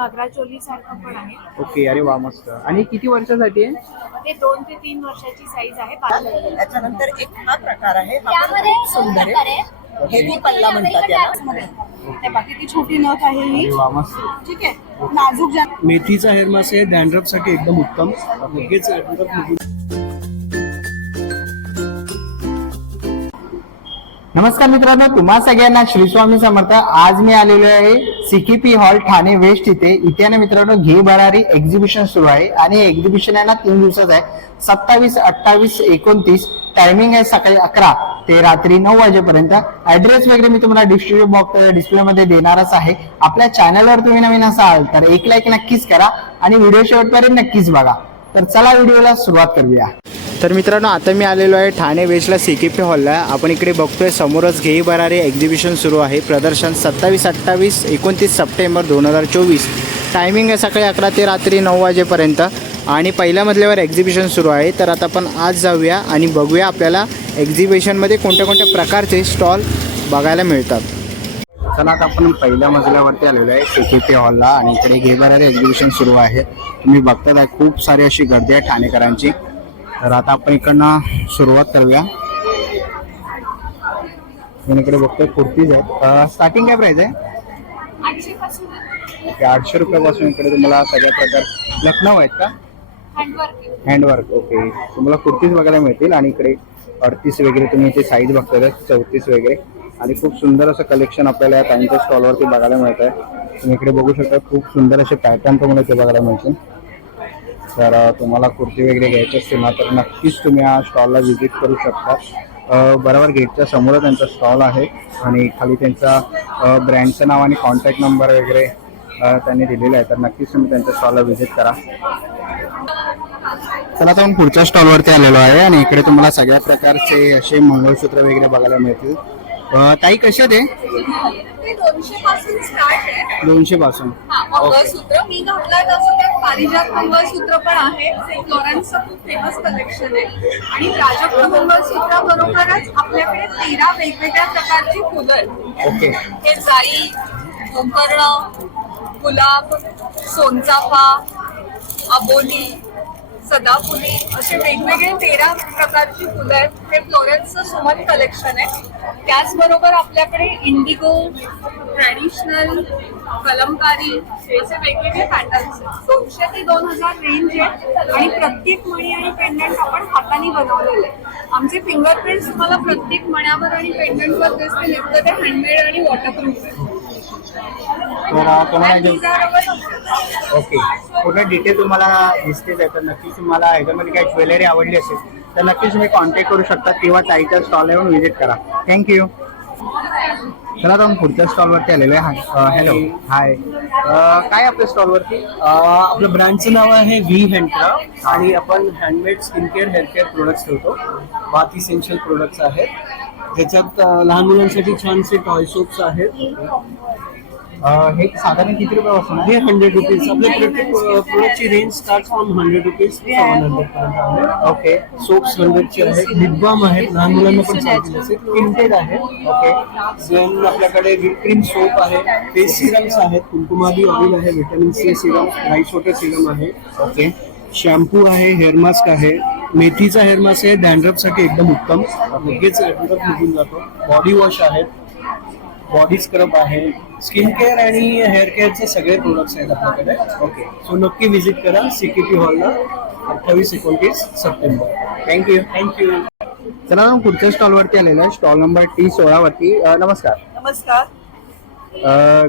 घागरा चोली सारखं पण आहे. ओके, अरे वा मस्त. आणि किती वर्षासाठी आहे? ते 2 ते 3 वर्षाची साईज आहे. त्याच्यानंतर एक हा प्रकार आहे, हा पण खूप सुंदर आहे. हेवी पल्ला म्हणतात त्याला. ते बाकी ती छोटी नथ आहे ही. अरे वा मस्त. ठीक आहे, नाजूक मेथीचा हेअर मास्क आहे, डॅन्ड्रफ साठी एकदम उत्तम. लगेच नमस्कार मित्रांनो, तुम्हा सगळ्यांना श्री स्वामी समर्थ. आज मी आलेलो आहे सीकेपी हॉल ठाणे वेस्ट इथे ना मित्रांनो घे भरारी एक्झिबिशन सुरू आहे आणि एक्झिबिशन आहे ना 3 दिवसाचं आहे. 27, 28, 29. टायमिंग आहे सकाळी 11 ते रात्री 9 वाजेपर्यंत. ऍड्रेस वगैरे मी तुम्हाला डिस्क्रिप्शन बॉक्स डिस्प्ले मध्ये देणारच आहे. आपल्या चॅनलवर तुम्ही नवीन असाल तर एक लाईक नक्कीच करा आणि व्हिडिओ शेवटपर्यंत नक्कीच बघा. तर चला व्हिडिओला सुरुवात करूया. तर मित्रांनो, आता मी आलेलो आहे ठाणे वेस्टला सीकेपी हॉलला. आपण इकडे बघतोय समोरच घेई भरारी एक्झिबिशन सुरू आहे. प्रदर्शन 27, 28, 29 सप्टेंबर 2024. टायमिंग आहे सकाळी 11 ते रात्री 9 वाजेपर्यंत आणि पहिल्या मजल्यावर एक्झिबिशन सुरू आहे. तर आता आपण आज जाऊया आणि बघूया आपल्याला एक्झिबिशनमध्ये कोणत्या कोणत्या प्रकारचे स्टॉल बघायला मिळतात. चला, आता आपण पहिल्या मजल्यावरती आलेलो आहे सीकेपी हॉलला आणि इकडे घे भरारी एक्झिबिशन सुरू आहे. तुम्ही बघताय खूप सारी अशी गर्दी आहे ठाणेकरांची. तर आता आपण इकडनं सुरुवात करूया. इकडे बघतोय कुर्तीज आहेत. स्टार्टिंग काय प्राइस आहे? 800 रुपयापासून इकडे तुम्हाला सगळ्या प्रकार. लखनऊ आहेत का? हँडवर्क. ओके, तुम्हाला कुर्तीज बघायला मिळतील. आणि इकडे 38 वगैरे तुम्ही इथे साईज बघताय, 34 वगैरे. आणि खूप सुंदर असं कलेक्शन आपल्याला या ताईंच्या स्टॉलवरती बघायला मिळत आहे. तुम्ही इकडे बघू शकता खूप सुंदर असे पॅटर्न तुम्हाला इथे बघायला मिळतील. तर तुम्हाला कुर्ती वगैरे घ्यायची असतील ना तर नक्कीच तुम्ही या स्टॉलला व्हिजिट करू शकता. बरोबर गेटच्या समोर त्यांचा स्टॉल आहे आणि खाली त्यांचा ब्रँडचं नाव आणि कॉन्टॅक्ट नंबर वगैरे त्यांनी दिलेला आहे. तर नक्कीच तुम्ही त्यांच्या स्टॉलला व्हिजिट करा. चला, आता आपण पुढच्या स्टॉलवरती आलेलो आहे आणि इकडे तुम्हाला सगळ्या प्रकारचे असे मंगळसूत्र वगैरे बघायला मिळतील. ताई कशा ते? 200 पासून स्टार्ट आहे. 200 पासून. मंगळसूत्र मी घातलाय तसं ते पारिजात मंगळसूत्र पण आहे. लॉरेन्सचं खूप फेमस कलेक्शन आहे. आणि प्राजक्त मंगळसूत्राबरोबरच आपल्याकडे 13 वेगवेगळ्या प्रकारची फुलं आहेत. ओके. हे जाई, गोकर्ण, गुलाब, सोनचाफा, अबोली, सदाफुली असे वेगवेगळे 13 प्रकारची फुलं आहेत. हे फ्लोरेन्सचं सुमन कलेक्शन आहे. त्याचबरोबर आपल्याकडे इंडिगो, ट्रॅडिशनल, कलमकारी असे वेगवेगळे पॅटर्न्स आहेत. 200 ते 2000 रेंज आहे आणि प्रत्येक मणी आणि पेंडंट आपण हाताने बनवलेले आहे. आमचे फिंगरप्रिंट्स तुम्हाला प्रत्येक मण्यावर आणि पेंडंटवर दिसतील. इतकं ते हँडमेड आणि वॉटरप्रूफ आहे. ओके, पूर्ण डिटेल तुम्हाला दिसतेच आहे. तर नक्कीच तुम्हाला ह्याच्यामध्ये काही ज्वेलरी आवडली असेल तर नक्कीच तुम्ही कॉन्टॅक्ट करू शकता किंवा ताईच्या स्टॉलला येऊन व्हिजिट करा. थँक्यू. चला, आता आपण पुढच्या स्टॉलवरती आलेलो आहे. हॅलो, हाय. काय आपल्या स्टॉलवरती? आपलं ब्रँडचं नाव आहे व्ही हँडक्राफ्ट आणि आपण handmade skin care, hair care products ठेवतो. 5 इसेन्शियल प्रोडक्ट्स आहेत. ज्याच्यात लहान मुलांसाठी छानसे टॉय सोप्स आहेत. हे साधारण किती रुपयापासून? हे 100 रुपीज. आपल्या प्रत्येक प्रोडक्टची रेंज स्टार्ट फ्रॉम 100 रुपीज 700 पर्यंत आहे. ओके. सोप्स 100चे आहेत. लिप बाम आहेत, लहान मुलांना पण चालतील असे. टिंटेड आहे. ओके. देन आपल्याकडे क्रीम सोप आहे, फेस सिरम्स आहेत, कुंकुमादी ऑइल आहे, vitamin C serum, rice water serum आहे. ओके. शॅम्पू आहे, हेअर मास्क आहे. मेथीचा हेअर मास्क आहे, डॅन्ड्रफ साठी एकदम उत्तम. लगेच डॅन्ड्रफ निघून जातो. बॉडी वॉश आहेत, बॉडी स्क्रब आहे. स्किन केअर आणि हेअर केअरचे सगळे प्रोडक्ट्स आहेत आपल्याकडे. ओके. सो नक्की व्हिजिट करा सीकेपी हॉलला 28, 29 सप्टेंबर. थँक्यू. चला, आपण पुढच्या स्टॉलवरती आलेलो आहे. स्टॉल नंबर T16 वरती. नमस्कार. नमस्कार.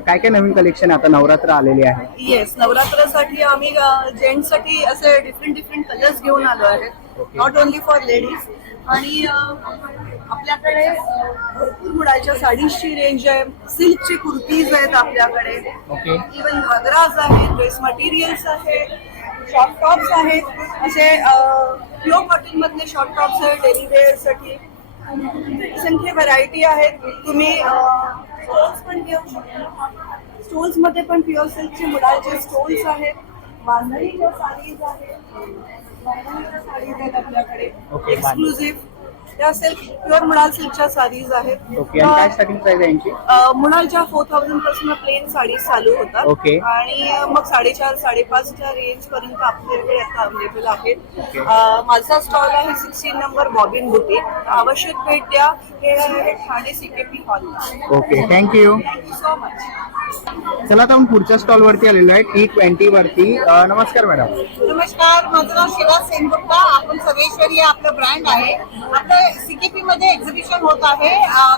काय काय नवीन कलेक्शन आता नवरात्र आलेली आहे? येस, नवरात्रासाठी आम्ही जेंट्ससाठी असे डिफरंट कलर्स घेऊन आलो आहेत. Not only for ladies. आणि आपल्याकडे भरपूर मुलाच्या साडीजची रेंज आहे. सिल्कची कुर्तीज आहेत आपल्याकडे. ओके. इवन घागराज आहेत, ड्रेस मटेरियल्स आहेत, शॉर्ट टॉप्स आहेत. असे प्युअर कॉटन मधले शॉर्ट टॉप्स आहेत डेली वेअर साठी. असंख्य व्हरायटी आहेत. तुम्ही स्टोल्स पण घेऊ शकता. स्टोल्स मध्ये पण प्युअर सिल्कचे मुलाचे स्टोल्स आहेत. बांधणीच्या साडीज आहेत. बांधणीच्या साडीज आहेत आपल्याकडे. ओके. एक्सक्लुझिव्ह त्या सिल्क प्युअर मुळाल सिल्कच्या साडीज आहेत. ओके. आणि काय स्टार्टिंग प्राइस आहे यांची? मुळालच्या 4000 पासून प्लेन साडी चालू होतात. ओके. आणि मग 4.5 5.5च्या रेंज पर्यंत आपल्याकडे आता अवेलेबल आहेत. ओके. माझा स्टॉल आहे 16 नंबर बॉबिन बुटीक. आवश्यक भेट द्या. हे आहे Thane CKP hall. Okay, thank you. Thank you so much. चला आता आपण पुढच्या स्टॉल वरती आलेलो आहे T20 वरती. नमस्कार मॅडम. नमस्कार, माझं नाव शिवा सेनगुप्ता. आपण सर्वेश्वरी हे आपलं ब्रँड आहे. आपलं CKP मध्ये एक्झिबिशन होत आहे.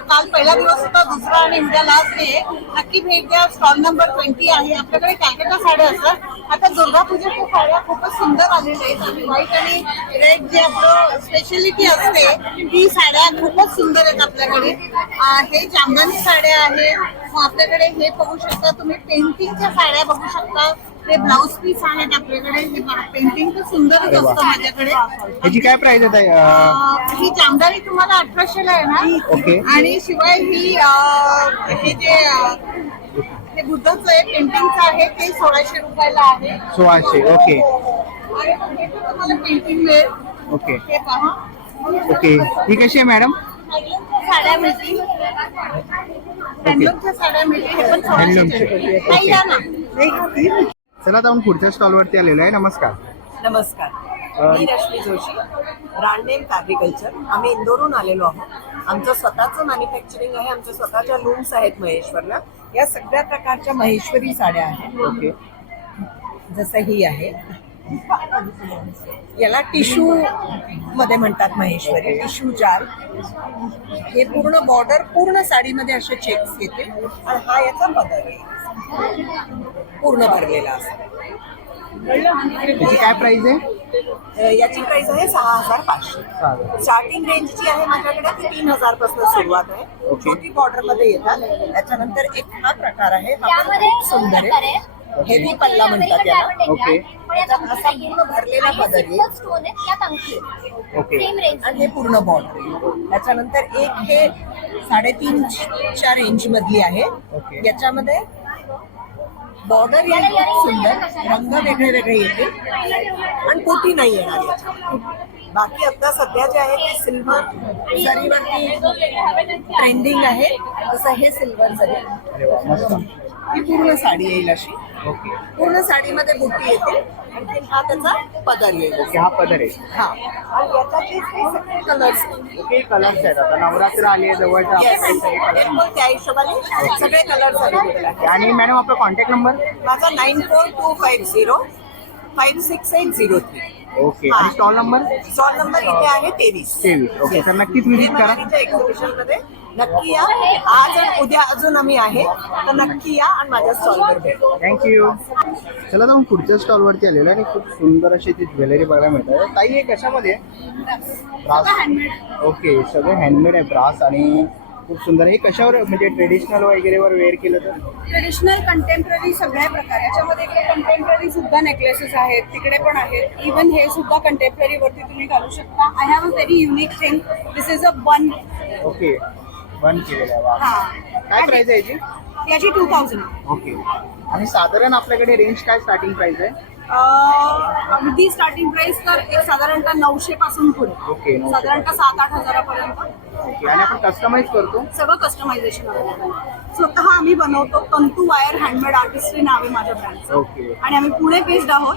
काल पहिला दिवस होता, दुसरा आणि उद्या लास्ट डे. नक्की भेट द्या. स्टॉल नंबर 20 आहे. आपल्याकडे कॅल्कटा साड्या असतात. आता दुर्गा पूजेच्या साड्या खूपच सुंदर आलेल्या आहेत. आणि व्हाईट आणि रेड जे आपलं स्पेशालिटी असते ती साड्या खूपच सुंदर आहेत आपल्याकडे. हे जामदानी साड्या आहेत. मग आपल्याकडे हे बघू शकता तुम्ही, पेंटिंगच्या साड्या बघू शकता. हे ब्लाऊज पीस आहेत आपल्याकडे. हे पेंटिंग तर सुंदरच असतं माझ्याकडे. याची काय प्राइस आहे? ही जामदानी तुम्हाला 1800 ला येणार. ओके. आणि शिवाय ही हे जे हे बुद्धाचं आहे पेंटिंगचं आहे ते 1600 रुपयाला आहे. 1600. ओके. आणि मग हे पण तुम्हाला पेंटिंग मिळेल. ओके. हे पहा. ओके. ही कशी आहे मॅडम? हँडलूमच्या साड्या मिळतील. हँडलूमच्या साड्या मिळतील. हे पण 1600 चे. ताई या ना. चला आता आपण पुढच्या स्टॉल वरती आलेलो आहे. नमस्कार. नमस्कार, मी रश्मी जोशी, ब्रँड नेम फॅब्रिकल्चर. आम्ही इंदोरहून आलेलो आहोत. आमचं स्वतःचं मॅन्युफॅक्चरिंग आहे. आमच्या स्वतःच्या लूम्स आहेत महेश्वरला. या सगळ्या प्रकारच्या महेश्वरी साड्या आहेत. ओके. जसं ही आहे, याला टिश्यू मध्ये म्हणतात महेश्वरी, टिश्यू जाल. हे पूर्ण बॉर्डर पूर्ण साडीमध्ये असे चेक्स येते. आणि हा याचा पदर आहे, पूर्ण भरलेला असतो. याची काय प्राइस आहे? याची प्राइस आहे 6500. स्टार्टिंग रेंजची आहे माझ्याकडे ती 3000 पासून सुरुवात आहे. ओके. छोटी बॉर्डर मध्ये येतात. त्याच्यानंतर एक हा प्रकार आहे, हा पण खूप सुंदर आहे. हेवी पल्ला म्हणतात याला. ओके. त्याच्यात असा पूर्ण भरलेला पदर आहे. ओके. आणि हे पूर्ण बॉर्डर आहे. त्याच्यानंतर एक हे 3.5च्या रेंज मधली आहे. ओके. याच्यामध्ये बॉर्डर येईल खूप सुंदर, रंग वेगळे वेगळे येतील आणि पोती नाही येणार याच्यामध्ये. बाकी आता सध्या जे आहे ते सिल्वर जरीवरती ट्रेंडिंग आहे. तसं हे सिल्वर जरी. अरे वा, मस्त. ही पूर्ण साडी येईल अशी. ओके. पूर्ण साडीमध्ये बुट्टी येते. आणि हा त्याचा पदर येईल. ओके, हा पदर आहे. हा. आणि याच्याचे सगळे कलर्स ओके. कलर्स आहेत. आता नवरात्र आली आहे जवळचा. त्या हिशोबाने सगळे कलर्स अवेलेबल आहेत. आणि मॅडम आपला कॉन्टॅक्ट नंबर? माझा 94250 56803. ओके. आणि स्टॉल नंबर? स्टॉल नंबर इथे आहे 23. ओके. तर नक्कीच व्हिजिट करा. एक्झिबिशन मध्ये नक्की या. आज आणि उद्या अजून आम्ही आहे, तर नक्की या आणि माझ्या स्टॉलवर भेटा. थँक्यू. चला तर पुढच्या स्टॉल वरती आलेलो आहे आणि खूप सुंदर अशी ती ज्वेलरी बघायला मिळतात. ताई हे कशामध्ये? ब्रास. ओके. सगळे हँडमेड आहे ब्रास आणि खूप सुंदर. हे कशावर म्हणजे ट्रेडिशनल वगैरेवर वेअर केलं तर? ट्रेडिशनल कंटेम्पररी सगळ्या प्रकार. याच्यामध्ये इकडे कंटेम्पररी सुद्धा नेकलेसेस आहेत, तिकडे पण आहेत. इवन हे सुद्धा कंटेम्पररी वरती तुम्ही घालू शकता. I have a very unique thing. This is a bun. Okay. बंद केलेलं आहे. वा. हा. काय प्राइस आहे याची? याची 2000. ओके. आणि साधारण आपल्याकडे रेंज काय स्टार्टिंग प्राइस आहे? अगदी स्टार्टिंग प्राइस तर एक साधारणतः 900 पासून पुढे. ओके. 900. साधारणतः 7-8 हजारापर्यंत. ओके. आणि आपण कस्टमाइज करतो? सगळं कस्टमायझेशन स्वतः आम्ही बनवतो. तंतू वायर हँडमेड आर्टिस्ट्री नाव आहे माझ्या ब्रँडचं. ओके. आणि आम्ही पुणे बेस्ड आहोत.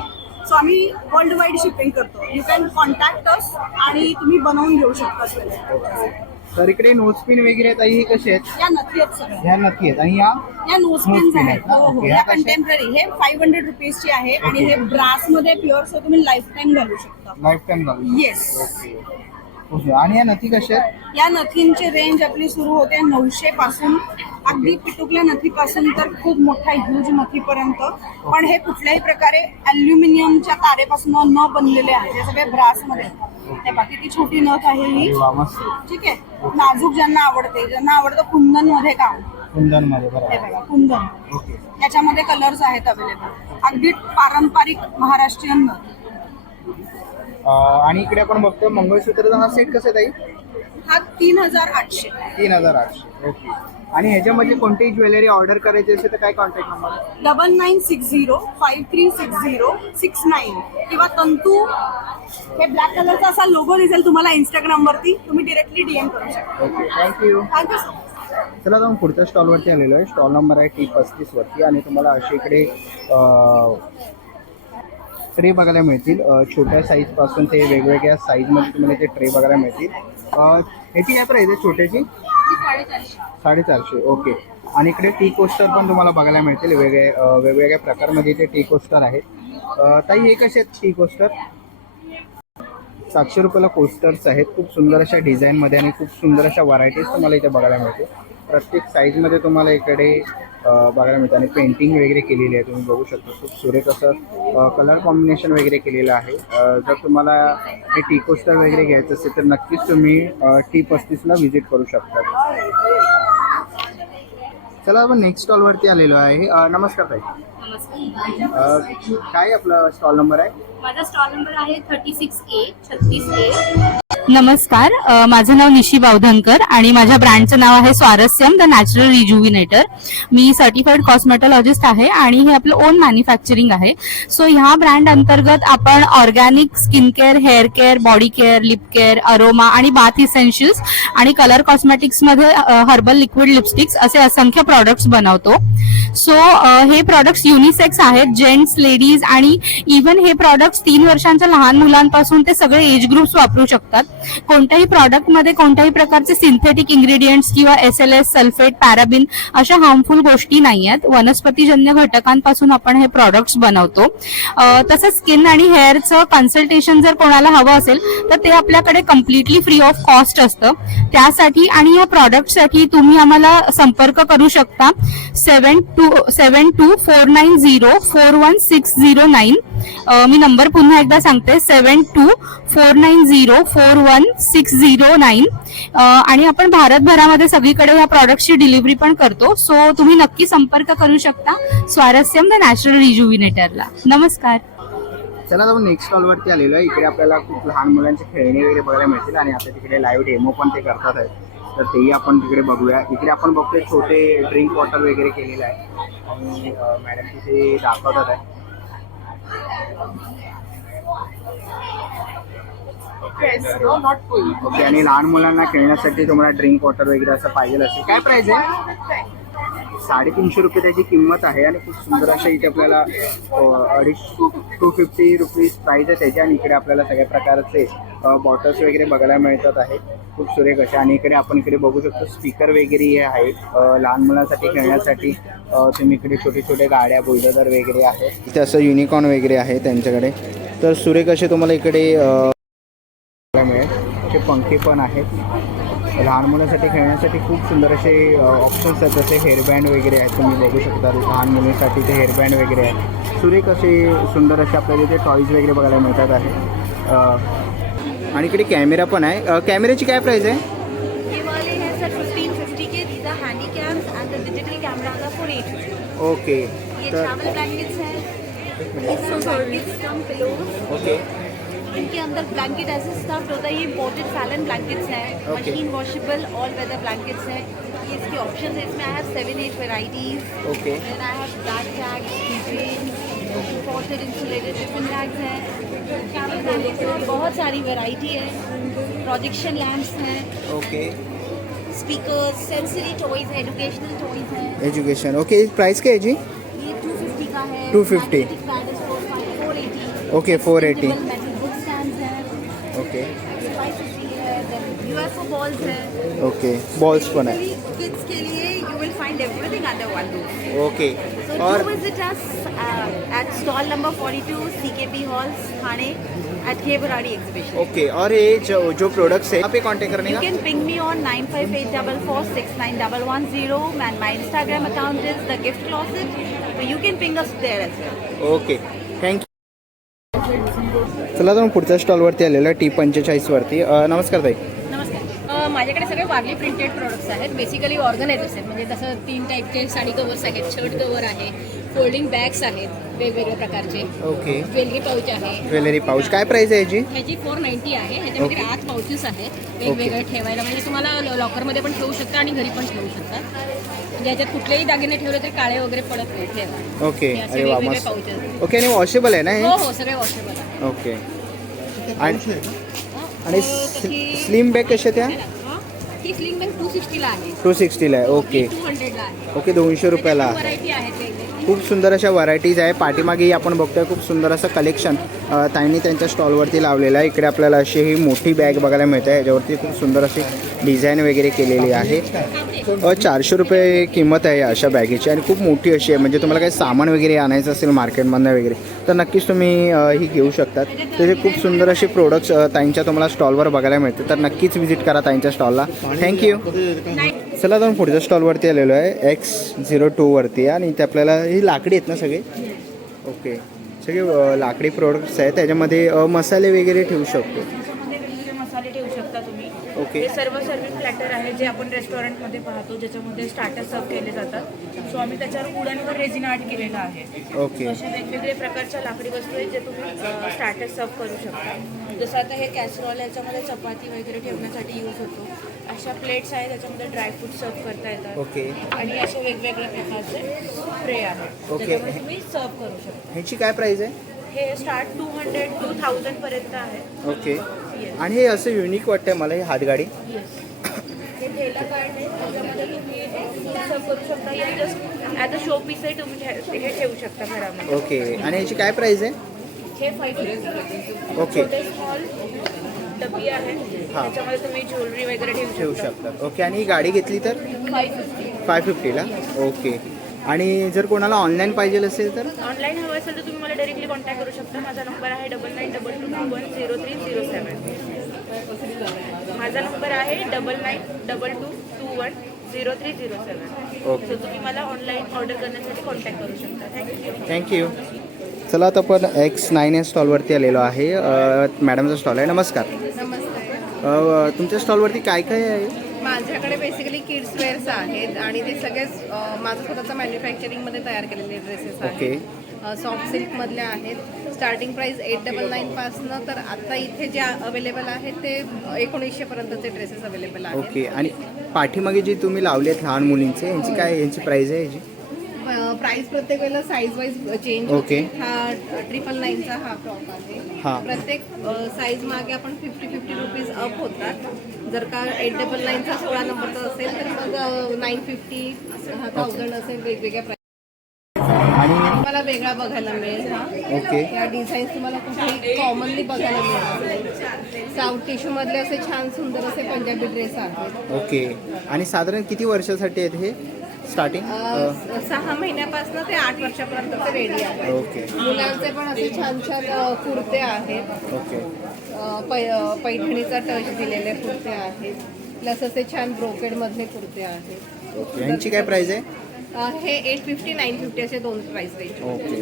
सो आम्ही वर्ल्ड वाईड शिपिंग करतो. यू कॅन कॉन्टॅक्ट अस आणि तुम्ही बनवून घेऊ शकता स्वतः. तर इकडे नोजपिन वगैरे आहेत. ही कशी आहेत? या नथी आहेत सगळ्या. ह्या नक्की आहेत. आणि या नोजपिन्स नोजपिन आहेत. आहेत ना? हो हो. ओके. या ह्या कशा आहेत? कंटेम्पररी. हे 500 रुपीजची आहे. आणि ओके. हे ब्रास मध्ये प्युअर, सो तुम्ही लाईफ टाइम घालू शकता. लाईफ टाइम घालू? येस. ओके. आणि या नथी कशा आहेत? या नथींची रेंज आपली सुरू होते 900 पासून. अगदी पिटुकल्या नथीपासून तर खूप मोठा ह्यूज नथीपर्यंत. पण हे कुठल्याही प्रकारे अल्युमिनियमच्या तारेपासून न बनलेले आहेत. हे सगळे ब्रासमध्ये. हे बाकी ती छोटी नथ आहे ही. वा, मस्त. ठीक आहे. नाजूक ज्यांना आवडते, ज्यांना आवडतं कुंदन मध्ये काम. कुंदन मध्ये हे बरोबर. बघा कुंदन. ओके. याच्यामध्ये कलर्स आहेत अवेलेबल. अगदी पारंपरिक महाराष्ट्रीयन नथ. आणि इकडे आपण बघतो मंगळसूत्रचा हा सेट कसा आहे ताई? हा 3800. 3800. ओके. आणि ह्याच्यामध्ये कोणतीही ज्वेलरी ऑर्डर करायची असेल तर काय कॉन्टॅक्ट नंबर? 9960536069 किंवा तंतू हे ब्लॅक कलरचा असा लोगो दिसेल तुम्हाला इंस्टाग्राम वरती, तुम्ही डिरेक्टली डीएम करू शकता. Okay, thank you. Thank you so much. चला जाऊन पुढच्या स्टॉलवरती आलेलो आहे. स्टॉल नंबर आहे T35 वरती आणि तुम्हाला असे इकडे ट्रे बघायला मिळतील. छोट्या साईजपासून ते वेगवेगळ्या साईजमध्ये तुम्हाला ते ट्रे बघायला मिळतील. ह्याची काय प्राईस आहे छोट्याची? 450. ओके. आणि इकडे टी कोस्टर पण तुम्हाला बघायला मिळतील. वेगवेगळ्या प्रकारमध्ये इथे टी कोस्टर आहेत. ताई हे कसे आहेत टी कोस्टर? 700 रुपयाला कोस्टर्स आहेत. खूप सुंदर अशा डिझाईनमध्ये आणि खूप सुंदर अशा व्हरायटीज तुम्हाला इथे बघायला मिळते. प्रत्येक साईजमध्ये तुम्हाला इकडे बघायला मिळतं आणि पेंटिंग वगैरे केलेली आहे. तुम्ही बघू शकता खूप सुरेख असं कलर कॉम्बिनेशन वगैरे केलेलं आहे. जर तुम्हाला हे टी कोस्टर वगैरे घ्यायचं असेल तर नक्कीच तुम्ही T35ला व्हिजिट करू शकता. चला आपण नेक्स्ट स्टॉलवरती आलेलो आहे. नमस्कार ताई. काय आपला स्टॉल नंबर आहे? माझा स्टॉल नंबर आहे 36A 36A. नमस्कार, माझं नाव निशी बावधनकर आणि माझ्या ब्रँडचं नाव आहे स्वारस्यम द नॅचरल रिज्युविनेटर. मी सर्टिफाईड कॉस्मेटॉलॉजिस्ट आहे आणि हे आपलं ओन मॅन्युफॅक्चरिंग आहे. सो ह्या ब्रँड अंतर्गत आपण organic skin care, hair care, body care, lip care, aroma आणि बाथ इसेन्शियल्स आणि कलर कॉस्मेटिक्समध्ये हर्बल लिक्विड लिपस्टिक्स असे असंख्य प्रॉडक्ट्स बनवतो. सो हे प्रॉडक्ट्स युनिसेक्स आहेत, जेंट्स, लेडीज आणि इव्हन हे प्रॉडक्ट्स 3 वर्षांच्या लहान मुलांपासून ते सगळे एज ग्रुप्स वापरू शकतात. कोणत्याही प्रॉडक्टमध्ये कोणत्याही प्रकारचे सिंथेटिक इन्ग्रेडियंट्स किंवा SLS, सल्फेट, पॅराबिन अशा हार्मफुल गोष्टी नाही आहेत. वनस्पतीजन्य घटकांपासून आपण हे प्रॉडक्ट्स बनवतो. तसंच स्किन आणि हेअरचं कन्सल्टेशन जर कोणाला हवं असेल तर ते आपल्याकडे कम्प्लिटली फ्री ऑफ कॉस्ट असतं. त्यासाठी आणि या प्रॉडक्टसाठी तुम्ही आम्हाला संपर्क करू शकता 7249041609. मी नंबर पुन्हा एकदा सांगते 7249041609. आणि आपण भारतभरामध्ये सगळीकडे या प्रॉडक्टची डिलिव्हरी पण करतो. सो तुम्ही नक्की संपर्क करू शकता स्वारस्यम द नॅचरल रिज्युविनेटरला. नमस्कार. चला जाऊन नेक्स्ट स्टॉलवरती आलेलो आहे. इकडे आपल्याला खूप लहान मुलांचे खेळणी वगैरे बघायला मिळतील आणि आता तिकडे लाईव्ह डेमो पण ते करतात आहेत. तर तेही आपण तिकडे बघूया. इकडे आपण बघतोय छोटे ड्रिंक वॉटर वगैरे केलेलं आहे आणि मॅडम तिथे दाखवतात आहे. ओके. आणि लहान मुलांना खेळण्यासाठी तुम्हाला ड्रिंक वॉटर वगैरे असं पाहिजे असेल. काय प्राइस आहे? 350 रुपये त्याची किंमत आहे आणि खूप सुंदर अशा इथे आपल्याला 250 रुपीज प्राईज आहे त्याची. आणि इकडे आपल्याला सगळ्या प्रकारचे बॉटल्स वगैरे बघायला मिळतात आहे खूप सुरेख अशा. आणि इकडे आपण इकडे बघू शकतो स्पीकर वगैरे आहेत लहान मुलांसाठी खेळण्यासाठी. तुम्ही इकडे छोटे छोटे गाड्या, बुलडोझर वगैरे आहे. इथे असं युनिकॉर्न वगैरे आहे त्यांच्याकडे. तर सुरेख असे तुम्हाला इकडे मिळेल. असे पंखे पण आहेत लहान मुलांसाठी खेळण्यासाठी. खूप सुंदर असे ऑप्शन्स आहेत. तसे हेअरबँड वगैरे आहेत तुम्ही बघू शकता. लहान मुलींसाठी ते हेअरबँड वगैरे आहेत. सुरेख असे सुंदर असे आपल्याला इथे टॉईज वगैरे बघायला मिळतात आहे. आणि इकडे कॅमेरा पण आहे. कॅमेऱ्याची काय प्राईस आहे? ये वाले हैं सर 1550 के. These are handy cams and the digital cameras are for 850. Okay. ये तर ट्रैवल ब्लैंकेट्स हैं. इसमें ब्लैंकेट्स कम पिलोज. ओके. इनके अंदर ब्लैंकेट ऐसे स्टफ्ड होता है. ये इम्पोर्टेड फैलन ब्लैंकेट्स हैं, Okay. Machine washable all weather blankets हैं. ये इसके ऑप्शंस हैं. इसमें I have 7-8 varieties. Okay. Then I have bag tags, keychain, imported insulated tiffin bags हैं. ट्रैवल ब्लैंकेट्स में बहुत सारी वेराइटी है. प्रोजेक्शन लैम्प्स हैं, ओके. स्पीकर्स, सेंसरी टॉयज है, एजुकेशनल टॉयज हैं. एज्युकेशन. ओके. प्राइस काय याची? ये 250 का है. 250. Magnetic bag is 480. Okay. 480. Metal book stands हैं. ओके. ये 550 है. देन UFO balls हैं. ओके. बॉल्स पण आहे. किड्स के लिए you will find everything under one roof. Okay. So और do visit us at stall number 42 CKP Halls, Thane at K Baradi Exhibition. Okay. और ये जो प्रोडक्ट्स है आप पे कांटेक्ट करने You का? can ping me on 9584469110 and my Instagram account is The Gift Closet. So you can ping us there as well. Okay. Thank you. चला तर पुढच्या स्टॉलवरती आलेला T45 वरती. नमस्कार ताई. नमस्कार. माझ्याकडे सगळे वारली प्रिंटेड प्रोडक्ट्स आहेत. बेसिकली ऑर्गनायझर्स आहेत. म्हणजे तसं 3 टाईपचे साडी कवर्स आहेत, शर्ट कवर आहे, फोल्डिंग बॅग्स आहेत वेगवेगळ्या प्रकारचे. ओके. ज्वेलरी पाऊच आहे. ज्वेलरी पाऊच काय प्राइस आहे याची? ह्याची 490 आहे. ह्याच्यामध्ये 8 पाऊचेस आहेत वेगवेगळे ठेवायला. म्हणजे तुम्हाला लॉकरमध्ये पण ठेवू शकता आणि घरी पण ठेवू शकता. म्हणजे ह्याच्यात कुठलेही दागिने ठेवले तर काळे वगैरे पडत नाही ठेवा. ओके. हे असे अरे वा वेगवेगळे मस्त. पाऊचेस. ओके. आणि वॉशेबल आहे ना हे? हो हो सगळे वॉशेबल आहे. ओके. आणि स्लिम बॅग कशा त्या? ही स्लिंग बॅग 260 ला आहे. 260 ला आहे. ओके. 200 ला आहे. ओके. 200 रुपयाला. व्हरायटी आहेत वेगवेगळी. खूप सुंदर अशा व्हरायटीज आहे. पाठीमागे आपण बघतोय खूप सुंदर असं कलेक्शन ताईंनी त्यांच्या स्टॉलवरती लावलेलं आहे. इकडे आपल्याला अशी ही मोठी बॅग बघायला मिळते. याच्यावरती खूप सुंदर अशी डिझाईन वगैरे केलेली आहे. 400 रुपये किंमत आहे अशा बॅगेची आणि खूप मोठी अशी आहे. म्हणजे तुम्हाला काही सामान वगैरे आणायचं असेल मार्केटमधनं वगैरे तर नक्कीच तुम्ही ही घेऊ शकतात. त्याचे खूप सुंदर असे प्रोडक्ट्स ताईंच्या तुम्हाला स्टॉलवर बघायला मिळते. तर नक्कीच व्हिजिट करा ताईंच्या स्टॉलला. थँक्यू. चला तर पुढच्या स्टॉलवरती आलेलो आहे X02 वरती आणि इथे आपल्याला ही लाकडी आहेत ना सगळे? ओके. सगळे लाकडी प्रोडक्ट्स आहेत. त्याच्यामध्ये मसाले वगैरे ठेवू शकतो. मसाले ठेवू शकता तुम्ही. ओके. हे सर्व सर्विंग प्लॅटर आहे जे आपण रेस्टॉरंटमध्ये पाहतो ज्याच्यामध्ये स्टार्टर सर्व केले जातात. सो आम्ही त्याच्यावर वुडनवर रेझिन आर्ट केलेलं आहे. ओके. अशा वेगवेगळ्या प्रकारच्या लाकडी वस्तू आहेत जे तुम्ही स्टार्टर सर्व करू शकता. जसं आता हे कॅसरॉल याच्यामध्ये चपाती वगैरे ठेवण्यासाठी यूज होतो. अशा प्लेट्स आहेत त्याच्यामध्ये ड्रायफ्रूट सर्व करता येतात. ओके. आणि अशा वेगवेगळ्या प्रकारचे स्प्रे आहेत ओके. ज्याच्यामध्ये तुम्ही सर्व करू शकता. ह्याची काय प्राईस आहे? हे स्टार्ट 200 to 1000 पर्यंत आहे. ओके. आणि हे असं युनिक वाटतंय मला ही हातगाडी. हे ठेला कार्ड आहे त्याच्यामध्ये तुम्ही सर्व करू शकता या जस्ट ॲज अ शो पीसही तुम्ही हे ठेवू शकता घरामध्ये. ओके. आणि ह्याची काय प्राईस आहे? हे 550. ओके. छोटे स्मॉल डबी आहे त्याच्यामध्ये तुम्ही ज्वेलरी वगैरे ठेवू ठेवू शकता. शकतात. ओके. आणि ही गाडी घेतली तर 550. 550ला. ओके. आणि जर कोणाला ऑनलाईन पाहिजे असेल तर? ऑनलाईन हवं असेल तर तुम्ही मला डायरेक्टली कॉन्टॅक्ट करू शकता. माझा नंबर आहे 9922210307. माझा नंबर आहे 9922210307. ओके. तर तुम्ही मला ऑनलाईन ऑर्डर करण्यासाठी कॉन्टॅक्ट करू शकता. थँक्यू. थँक्यू. चला आता आपण X9 या स्टॉलवरती आलेलो आहे. मॅडमचा स्टॉल आहे. नमस्कार. नमस्ते. तुमच्या स्टॉलवरती काय काय आहे? माझ्याकडे बेसिकली किड्स वेअर्स आहेत आणि ते सगळेच माझं स्वतःचं मॅन्युफॅक्चरिंगमध्ये तयार केलेले ड्रेसेस ओके. आहेत. सॉफ्ट सिल्कमधल्या आहेत. स्टार्टिंग प्राईस 899 पासनं तर आता इथे जे अवेलेबल आहेत ते 1900 पर्यंतचे ड्रेसेस अवेलेबल आहेत. ओके. आणि पाठीमागे जे तुम्ही लावले आहेत लहान मुलींचे यांची प्राईस आहे याची? प्राइस प्रत्येक वेळेला साईज वाईज चेंज ओके. हा 999चा हा टॉप आहे. हां. प्रत्येक साईज मागे आपण 50 रुपीज अप होतात. जर का 899चा 16 नंबरचा असेल तर मग 950 1000 असेल वेगवेगळ्या प्राइस. आणि तुम्हाला वेगळा बघायला मिळेल. ओके. या डिझाईन्स तुम्हाला कुठेही कॉमनली बघायला मिळेल. साऊथ टिश्यू मधले असे छान सुंदर असे पंजाबी ड्रेस आहेत. ओके. आणि साधारण किती वर्षासाठी आहेत हे स्टार्टिंग? 6 महिन्यापासून ते 8 वर्षापर्यंतचे रेडी आहेत. ओके. मुलांचे पण असे छान छान कुर्ते आहेत. ओके. पैठणीचा टच दिलेले कुर्ते आहेत. प्लस असे छान ब्रोकेडमधले कुर्ते आहेत. ओके. यांची काय प्राईस आहे? हे 850 950 असे दोन प्राइस रेंज. ओके.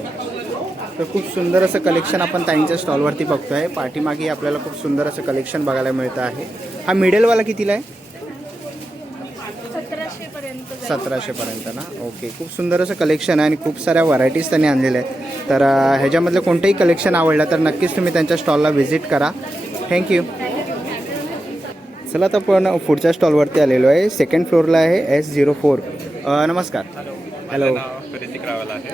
तर खूप सुंदर असं कलेक्शन आपण ताईंच्या स्टॉलवरती बघतोय. पाठीमागे आपल्याला खूप सुंदर असं कलेक्शन बघायला मिळतं आहे. हा मिडलवाला कितीला आहे? 1700 पर्यंत. 1700 पर्यंत ना. ओके. खूप सुंदर असं कलेक्शन आहे आणि खूप साऱ्या व्हरायटीज त्यांनी आणलेल्या आहेत. तर ह्याच्यामधलं कोणतंही कलेक्शन आवडलं तर नक्कीच तुम्ही त्यांच्या स्टॉलला व्हिजिट करा. थँक्यू. चला आता आपण पुढच्या स्टॉलवरती आलेलो आहे. सेकंड फ्लोअरला आहे S04. नमस्कार. हॅलो. माझं नाव ऋतिक रावल आहे.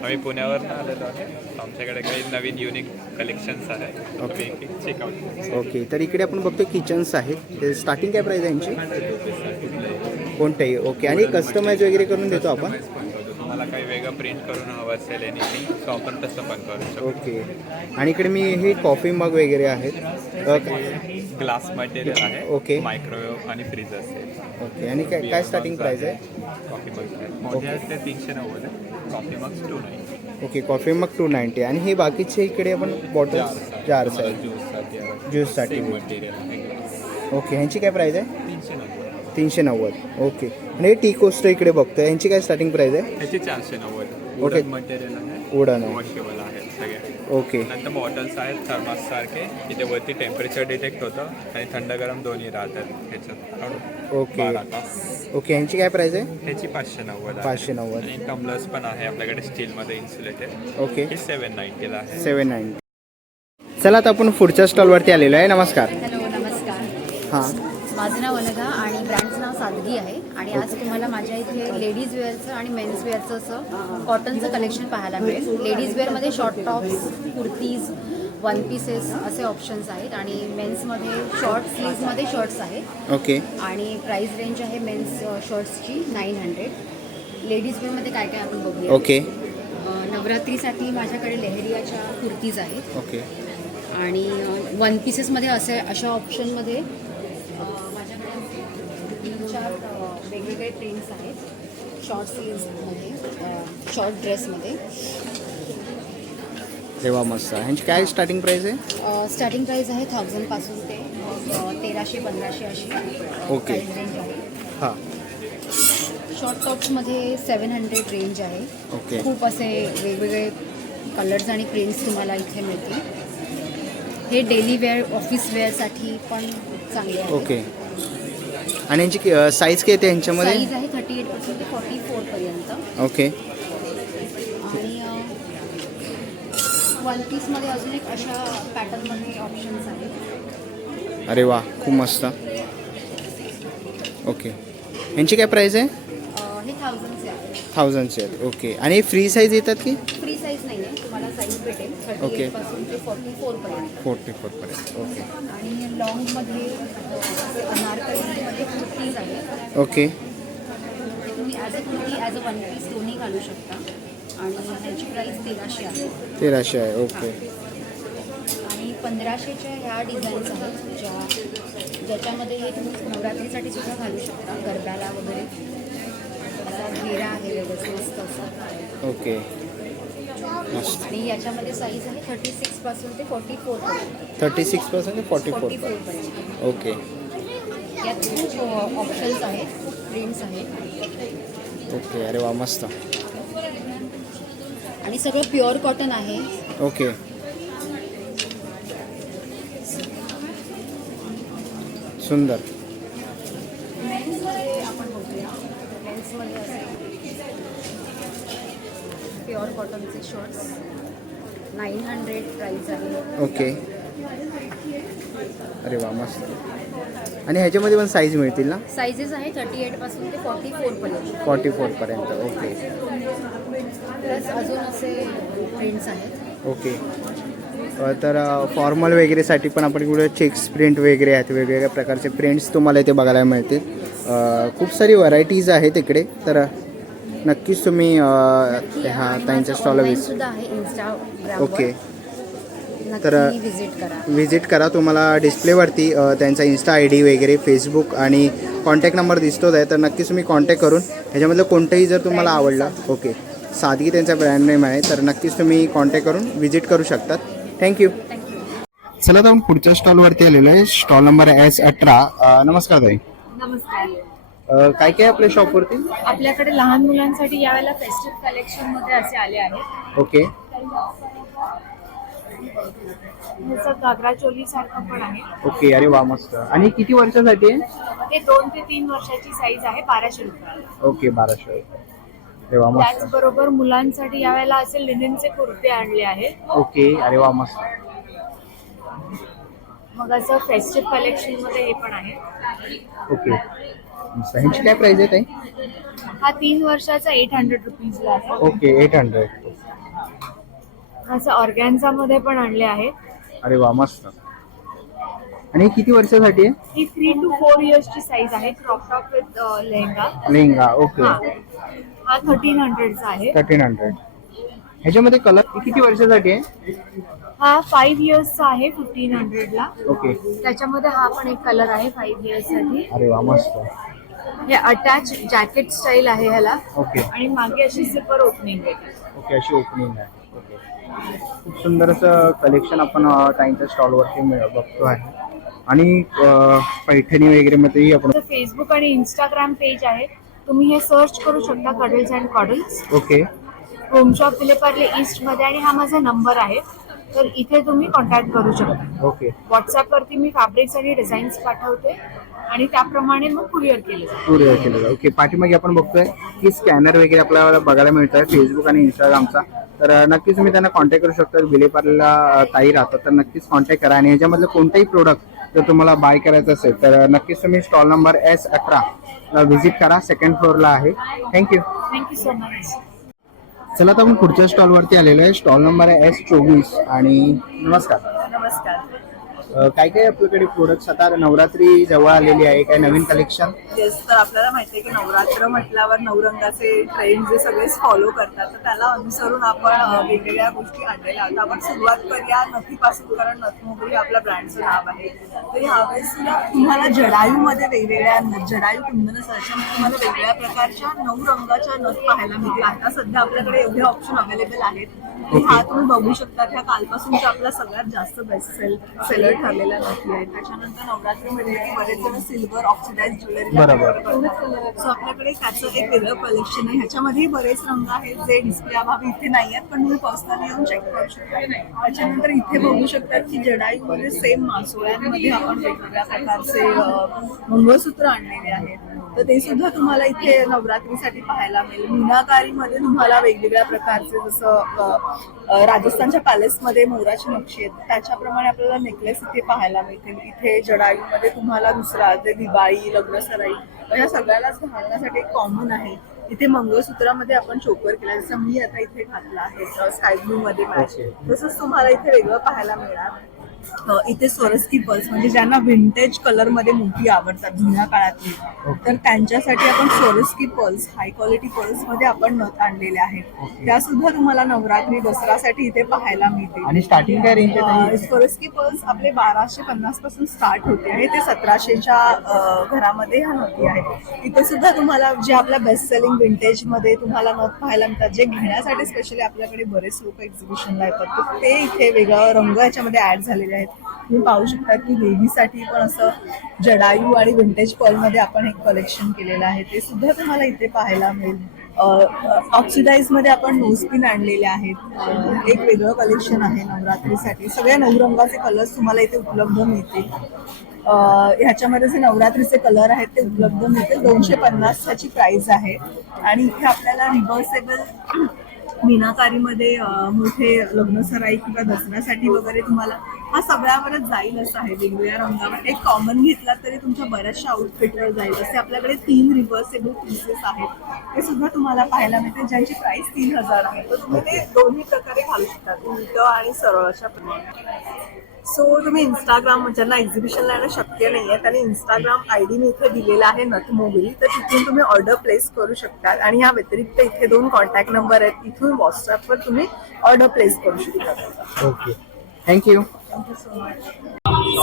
आम्ही पुण्यावरून आलेलो आहे. आमच्याकडे काही नवीन युनिक कलेक्शन्स आहे. चेकआउट. ओके. तर इकडे आपण बघतो किचन्स आहेत. ते स्टार्टिंग काय प्राईस आहे यांची? कोणतेही. ओके. आणि कस्टमाइज वगैरे करून देतो आपण? तुम्हाला काही वेगळं प्रिंट करून हवं असेल एनिथिंग सो आपण तसं पण करू शकतो. ओके. आणि इकडे मी हे कॉफी मग वगैरे आहेत. ग्लास मटेरियल आहे. ओके. मायक्रोवेव्ह आणि फ्रीज असेल. ओके. आणि काय स्टार्टिंग प्राईस आहे? कॉफी मग मोठे आहेत ते 390 आहे. Coffee mug 290. Okay. Coffee mug 290. आणि हे बाकीचे इकडे आपण बॉटल्स जार्स आहेत ज्यूससाठी. मटेरियल आहे. ओके. ह्यांची काय प्राईस आहे? 390. 390. ओके. आणि हे टी कोस्टर इकडे बघतोय ह्यांची काय स्टार्टिंग प्राईस आहे? ह्याची 490. ओके. मटेरियल आहे. वुडन आहे. वॉशेबल आहे. सगळे. ओके नंतर बॉटल्स आहेत थर्मास सारखे, इथे वरती टेम्परेचर डिटेक्ट होतं आणि थंड गरम दोन्ही राहतात ह्याच्यात. ओके 12 तास. ओके, यांची काय प्राइस आहे? ह्याची 590 आहे. 590. आणि टम्बलर्स पण आहे आपल्याकडे स्टीलमध्ये इन्सुलेटेड. ओके हे 790 आहे. 790. चला आता आपण पुढच्या स्टॉलवरती आलेलो आहे. नमस्कार. हॅलो नमस्कार. हां माझं नाव अनघा आणि ब्रँडचं नाव सादगी आहे. आणि आज तुम्हाला माझ्या इथे लेडीज वेअरचं आणि मेन्स वेअरचं असं कॉटनचं कलेक्शन पाहायला मिळेल. लेडीज वेअरमध्ये short tops, kurtis, one pieces असे ऑप्शन्स आहेत आणि मेन्समध्ये शॉर्ट स्लीव्जमध्ये शर्ट्स आहेत. ओके आणि प्राईस रेंज आहे मेन्स शर्ट्सची 900. लेडीज वेअरमध्ये काय काय आपण बघूया. ओके नवरात्रीसाठी माझ्याकडे लेहरियाच्या कुर्तीज आहेत. ओके आणि वन पीसेसमध्ये अशा ऑप्शनमध्ये माझ्याकडे 3-4 वेगवेगळे प्रिंट्स आहेत. शॉर्ट स्लीव्समध्ये, शॉर्ट ड्रेसमध्ये. तेव्हा मस्त. ह्यांची काय स्टार्टिंग प्राइस आहे? स्टार्टिंग प्राईस आहे 1000 पासून ते 1300-1500 अशी ओके. प्राईस रेंज आहे. हां शॉर्ट टॉप्समध्ये 700 रेंज आहे. ओके खूप असे वेगवेगळे कलर्स आणि प्रिंट्स तुम्हाला इथे मिळतील. हे डेली वेअर, ऑफिस वेअरसाठी पण चांगले आहे. ओके. आणि यांची साईज काय येते यांच्यामध्ये? साईज आहे 38 पासून ते 44 पर्यंत. ओके. आणि वन पीसमध्ये अजून एक अशा पॅटर्नमध्ये ऑप्शन्स आहेत. अरे वा, खूप मस्त. ओके. यांची काय प्राइस आहे? हे 1000चे आहे. 1000चे आहेत. ओके. आणि फ्री साईज येतात की? फ्री साईज नाही आहे, तुम्हाला साईज भेटेल ओके. 38 पासून ते 44 पर्यंत. 44 पर्यंत. ओके आणि लॉंगमध्ये अनारकलीमध्ये कुर्तीज आहेत. ओके. ते तुम्ही as a kurti, as a one piece दोन्ही घालू शकता. आणि ह्याची प्राईस 1300 आहे. 1300 आहे. ओके. आणि 1500च्या ह्या डिझाईन्स आहेत ज्याच्यामध्ये हे तुम्ही नवरात्रीसाठी सुद्धा घालू शकता, गरब्याला वगैरे. असा घेरा आहे व्यवस्थित मस्त असा. ओके मस्त. आणि याच्यामध्ये साईज आहे 36 पासून ते 44 पर्यंत. 36 पासून ते 44 पर्यंत. ओके. यात खूप ऑप्शन्स आहेत, प्रिंट्स आहेत. ओके. अरे वा, मस्त. आणि सगळं प्युअर कॉटन आहे. ओके. सुंदर. मेन्समध्ये आपण बघूया. मेन्समध्ये असे प्युअर कॉटनचे शर्ट्स 900 प्राईस आहे. ओके. अरे वा, मस्त. आणि ह्याच्यामध्ये पण साईज मिळतील ना? साईजेस आहे 38 पासून ते 44 पर्यंत. 44 पर्यंत. ओके. प्लस अजून असे प्रिंट्स आहेत. ओके. तर फॉर्मल वगैरेसाठी पण आपण इकडे चेक्स प्रिंट वगैरे आहेत. वेगवेगळ्या प्रकारचे प्रिंट्स तुम्हाला इथे बघायला मिळतील. खूप सारी व्हरायटीज आहेत इकडे. तर नक्कीच तुम्ही ह्या त्यांच्या स्टॉलला सुद्धा आहे इंस्टाग्राम. ओके. तर विजिट करा. विजिट करा. तुम्हाला डिस्प्लेवरती त्यांचा इन्स्टा ID वगैरे, फेसबुक आणि कॉन्टॅक्ट नंबर दिसतोच आहे. तर नक्कीच तुम्ही कॉन्टॅक्ट करून ह्याच्यामधलं कोणतंही जर तुम्हाला आवडलं. ओके. सादगी त्यांचा ब्रँड नेम आहे. तर नक्कीच तुम्ही कॉन्टॅक्ट करून विजिट करू शकतात. थँक्यू. चला तर आपण पुढच्या स्टॉलवरती आलेलो आहे. Stall number S18. नमस्कार ताई. नमस्कार. काय काय आपल्या शॉपवरती? आपल्याकडे लहान मुलांसाठी यावेळेला फेस्टिव्ह कलेक्शन मध्ये असे आले आहेत. ओके. जसं घागरा चोली सारखं पण आहे. ओके. अरे वा, मस्त. आणि किती वर्षासाठी आहे? ते 2 ते 3 वर्षाची साईज आहे. 1200 रुपये. ओके. 1200. अरे वा, मस्त. त्याचबरोबर मुलांसाठी यावेळेला असे लिनेनचे कुर्ते आणले आहेत. ओके. अरे वा, मस्त. मग असं फेस्टिव्ह कलेक्शन मध्ये हे पण आहे. ओके. मस्त. ह्यांची काय प्राइस आहे ताई? हा 3 वर्षाचा 800 रुपीजला आहे. ओके. 800. असं ऑर्गॅन्झा मध्ये पण आणले आहेत. अरे वा, मस्त. आणि किती वर्षासाठी आहे? ही 3 to 4 इयर्सची साईज आहे. Crop top width lehenga. Lehenga. Okay. हा 1300चा आहे. 1300. ह्याच्यामध्ये कलर किती वर्षासाठी आहे? हा 5 इयर्सचा आहे 1500ला. ओके. त्याच्यामध्ये हा पण एक कलर आहे 5 इयर्स साठी. अरे वा, मस्त. हे अटॅच जॅकेट स्टाईल आहे ह्याला. ओके. आणि मागे अशी झिपर ओपनिंग आहे. ओके. अशी ओपनिंग आहे. ओके. खूप सुंदर असं कलेक्शन आपण त्यांच्या स्टॉलवरती बघतो आहे. आणि पैठणी वगैरे मध्येही आपण. फेसबुक आणि इंस्टाग्राम पेज आहे. तुम्ही हे सर्च करू शकता, cuddles and coddles. Okay. Home shop Vile Parle ईस्टमध्ये आणि हा माझा नंबर आहे. तर इथे तुम्ही कॉन्टॅक्ट करू शकता. ओके. व्हॉट्सॲपवरती मी फॅब्रिक्स आणि डिझाईन्स पाठवते आणि त्याप्रमाणे मग कुरिअर केलं जातं. कुरिअर केलं जातं. ओके. पाठीमागे आपण बघतोय की स्कॅनर वगैरे आपल्याला बघायला मिळत आहे फेसबुक आणि इंस्टाग्रामचा. तर नक्कीच तुम्ही त्यांना कॉन्टॅक्ट करू शकता. विलेपार्लेला ताई राहतात तर नक्कीच कॉन्टॅक्ट करा. आणि ह्याच्यामधलं कोणताही प्रोडक्ट जर तुम्हाला बाय करायचं असेल तर नक्कीच तुम्ही स्टॉल नंबर S18 ला व्हिजिट करा. 2nd फ्लोअरला आहे. थँक्यू. Thank you so much. चला तर आपण पुढच्या स्टॉलवरती आलेलो आहे. स्टॉल नंबर आहे S24 आणि नमस्कार. नमस्कार. काय काय आपल्याकडे प्रोडक्ट्स आता नवरात्री जवळ आलेली आहे, काय नवीन कलेक्शन? येस, तर आपल्याला माहिती आहे की नवरात्र म्हटल्यावर नवरंगाचे ट्रेंड जे सगळेच फॉलो करतात, तर त्याला अनुसरून आपण वेगवेगळ्या गोष्टी आणलेल्या आहोत. आपण सुरुवात करूया नथीपासून, कारण नथमोगरी आपल्या ब्रँडचं नाव आहे. तर यावेळेस तुम्हाला जडायूमध्ये वेगवेगळ्या जडायू कुंदन सहशामध्ये तुम्हाला वेगवेगळ्या प्रकारच्या 9 रंगाच्या नथ पाहायला मिळतील. आता सध्या आपल्याकडे एवढे ऑप्शन अवेलेबल आहेत. हा तुम्ही बघू शकता, ह्या कालपासूनच्या आपला सगळ्यात जास्त बेस्ट सेलर ठरलेल्या नथी आहेत. त्याच्यानंतर नवरात्रीमध्ये बरेच जण सिल्वर ऑक्सिडाइज ज्वेलरी, सो आपल्याकडे त्याचं एक वेगळं कलेक्शन आहे. ह्याच्यामध्ये बरेच रंग आहेत जे डिस्प्ले अभावी इथे नाही आहेत, पण तुम्ही पर्सनली येऊन चेक करू शकता. त्याच्यानंतर इथे बघू शकता की जडायूमध्ये सेम मासोळ्यांमध्ये आपण वेगवेगळ्या प्रकारचे मंगळसूत्र आणलेले आहेत. तर ते सुद्धा तुम्हाला इथे नवरात्रीसाठी पाहायला मिळेल. मीनाकारीमध्ये तुम्हाला वेगवेगळ्या प्रकारचे, जसं राजस्थानच्या पॅलेसमध्ये मोराची नक्षी आहेत त्याच्याप्रमाणे आपल्याला नेकलेस इथे पाहायला मिळतील. इथे जडायूमध्ये तुम्हाला दुसरा जे दिवाळी, लग्नसराई या सगळ्यालाच घालण्यासाठी एक कॉमन आहे. इथे मंगळसूत्रामध्ये आपण चोकर केला, जसं मी आता इथे घातला आहे स्काय ब्लू मध्ये मॅच, तसंच तुम्हाला इथे वेगळं पाहायला मिळणार. इथे स्वरस्की पर्स, म्हणजे ज्यांना विंटेज कलर मध्ये मोठी आवडतात जुन्या काळातली, तर त्यांच्यासाठी आपण स्वरस्की पर्स, हाय क्वालिटी पर्स मध्ये आपण नथ आणलेल्या आहेत. त्या सुद्धा तुम्हाला नवरात्री दसऱ्यासाठी इथे पाहायला मिळते. आणि स्टार्टिंग काय रेंज आहे? स्वरस्की पर्स आपले 1250 पासून स्टार्ट होते आहे ते 1700च्या घरामध्ये ह्या नथी आहेत. इथे सुद्धा तुम्हाला जे आपल्या बेस्ट सेलिंग विंटेज मध्ये तुम्हाला नथ पाहायला मिळतात, जे घेण्यासाठी स्पेशली आपल्याकडे बरेच लोक एक्झिबिशनला येतात, तर ते इथे वेगळं रंग याच्यामध्ये ऍड झालेले आहेत. तुम्ही पाहू शकता की बेबीसाठी पण असं जडायू आणि विंटेज पर्लमध्ये आपण एक कलेक्शन केलेलं आहे, ते सुद्धा तुम्हाला इथे पाहायला मिळेल. ऑक्सिडाइज मध्ये आपण नोजपिन आणलेले आहेत. एक वेगळं कलेक्शन आहे नवरात्रीसाठी. सगळ्या 9 रंगाचे कलर्स तुम्हाला इथे उपलब्ध मिळतील. ह्याच्यामध्ये जे नवरात्रीचे कलर आहेत ते उपलब्ध मिळतील. 250 ची प्राइस आहे. आणि इथे आपल्याला रिव्हर्सेबल मीनाकारीमध्ये मोठे लग्नसराई किंवा दसऱ्यासाठी वगैरे तुम्हाला हा सगळ्यावरच जाईल असं आहे. वेगवेगळ्या रंगावर एक कॉमन घेतला तरी तुमच्या बऱ्याचशा आउटफिटवर जाईल. असे आपल्याकडे 3 रिव्हर्सेबल पीसेस आहेत, ते सुद्धा तुम्हाला पाहायला मिळते, ज्यांची प्राइस 3000 आहे. तर तुम्ही ते दोन्ही प्रकारे घालू शकता, उलट आणि सरळ अशा प्रकारे. सो तुम्ही इंस्टाग्राम, ज्यांना एक्झिबिशनला येणं शक्य नाही आहे त्यांनी इंस्टाग्राम ID मी इथे दिलेला आहे नथमोगरी, तर तिथून तुम्ही ऑर्डर प्लेस करू शकता. आणि ह्या व्यतिरिक्त इथे 2 कॉन्टॅक्ट नंबर आहेत, इथून व्हॉट्सअपवर तुम्ही ऑर्डर प्लेस करू शकता. Okay, thank you.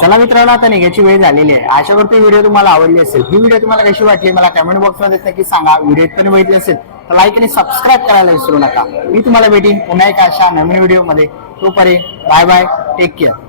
चला मित्रांनो, आता निघायची वेळ झालेली आहे. आशा करतो व्हिडिओ तुम्हाला आवडली असेल. ही व्हिडिओ तुम्हाला कशी वाटली मला कमेंट बॉक्समध्ये नक्की सांगा. व्हिडिओ पण बघितली असेल तर लाईक आणि सबस्क्राईब करायला विसरू नका. मी तुम्हाला भेटीन पुन्हा एका अशा नवीन व्हिडिओमध्ये. तोपर्यंत बाय बाय, टेक केअर.